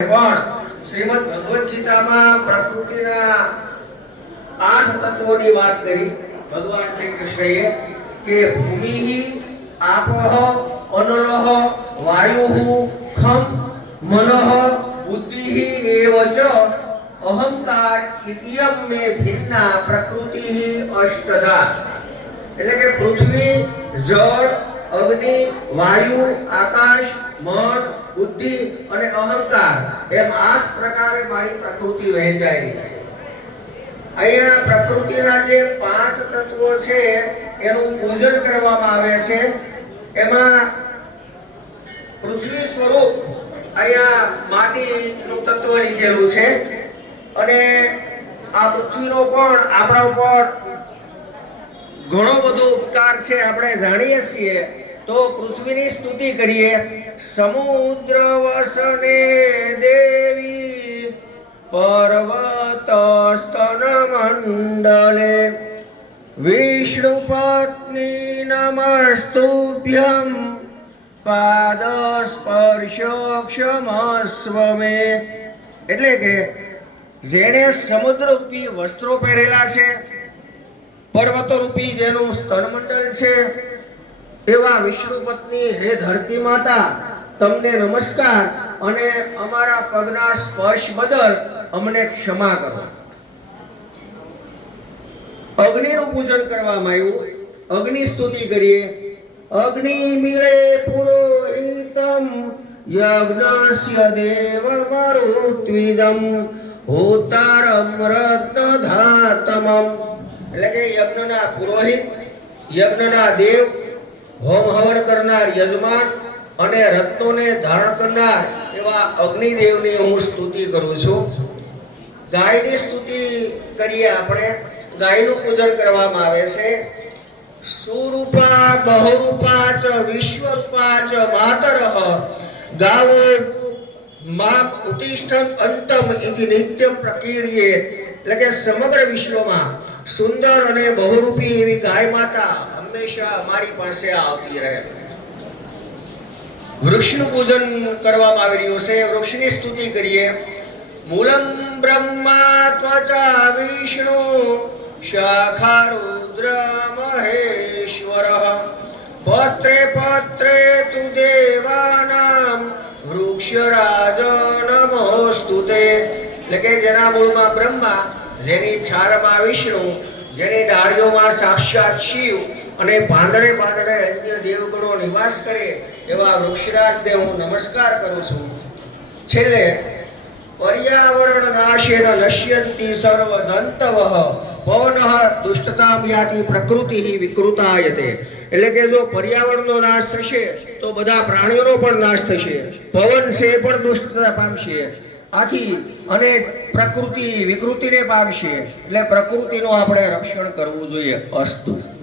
પણ શ્રીમદ ભગવદ્ ગીતામાં પ્રકૃતિના આઠ તત્વોની વાત કરી. ભગવાન શ્રી કૃષ્ણએ કે ભૂમિ આપોહ અનલઃ વાયુ ખમ મનઃ બુદ્ધિ એવ ચ અહંકાર ઇતિયમ મે ભિન્ના પ્રકૃતિ અષ્ટધા. એટલે કે પૃથ્વી, જળ, અગ્નિ, વાયુ, આકાશ, મન બુદ્ધિ અને અહંકાર એમ આઠ પ્રકારે મારી પ્રકૃતિ વહેંચાયેલી છે. અહીંયા પ્રકૃતિના જે પાંચ તત્વો છે, એનું પૂજન કરવામાં આવે છે. એમાં પૃથ્વી સ્વરૂપ અહીંયા માટીનું તત્વ લીધેલું છે. અને આ પૃથ્વીનો પણ આપણા ઉપર ઘણો બધો ઉપકાર છે, આપણે જાણીએ છીએ. તો પૃથ્વીની સ્તુતિ કરીએ. સમુદ્ર વસને દેવી પર્વત સ્તન મંડલે વિષ્ણુ પત્ની નમસ્તુભ્યમ પાદ સ્પર્શ ક્ષમસ્વ મે એટલે કે જેણે સમુદ્ર રૂપી વસ્ત્રો પહેરેલા છે પર્વતો રૂપી જેનું સ્તનમંડળ છે એવા વિષ્ણુ પત્ની, હે ધરતી માતા, તમને નમસ્કાર અને અમારા પગના સ્પર્શ બદલ અમને ક્ષમા કરો. અગ્નિનું પૂજન કરવામાં આવ્યું. અગ્નિ સ્તુતિ કરીએ. અગ્નિ મિળે પુરોહિતમ યજ્ઞસ્ય દેવ મરુત્વિદમ હોતારમ રત્નધાતમમ. એટલે કે યજ્ઞના પુરોહિત, યજ્ઞના દેવ હોમ હવન કરનાર યજમાન અને રત્નોને ધારણ કરનાર એવા અગ્નિદેવની હું સ્તુતિ કરું છું. ગાયની સ્તુતિ કરીએ આપણે. ગાયનું પૂજન કરવામાં આવે છે. સુરૂપા, બહુરૂપા ચ, વિશ્વરૂપા ચ, માતર. ગાવો, મામ ઉતિષ્ઠત અંતમ ઇતિ નિત્યમ પ્રકીર્યે. એટલે કે સમગ્ર વિશ્વમાં સુંદર અને બહુરૂપી એવી ગાય માતા હંમેશા અમારી પાસે આવતી રહે. વૃક્ષનું પૂજન કરવામાં આવી રહ્યું છે. વૃક્ષની સ્તુતિ કરીએ. મૂલમ બ્રહ્મા ત્વચા વિષ્ણુ શાખા રુદ્ર મહેશ્વર. પત્રે પત્રે તુ દેવાનામ વૃક્ષરાજ નમોસ્તુતે. એટલે કે જેના મૂળમાં બ્રહ્મા જેની છાલમાં વિષ્ણુ, જેની ડાળીઓમાં સાક્ષાત શિવ અને પાંદડે પાંદડે અન્ય દેવગણો નિવાસ કરે એવા વૃક્ષરાજને હું નમસ્કાર કરું છું. છેલ્લે, પર્યાવરણ નાશેન નશ્યંતી સર્વ જંતવઃ પવનઃ દુષ્ટતામ યાતિ પ્રકૃતિ વિકૃતાયતે. એટલે કે જો પર્યાવરણનો નાશ થશે, તો બધા પ્રાણીઓનો પણ નાશ થશે. પવન છે પણ દુષ્ટતા પામશે. આથી અને પ્રકૃતિ વિકૃતિને પામશે. એટલે પ્રકૃતિનું આપણે રક્ષણ કરવું જોઈએ અસ્તુ.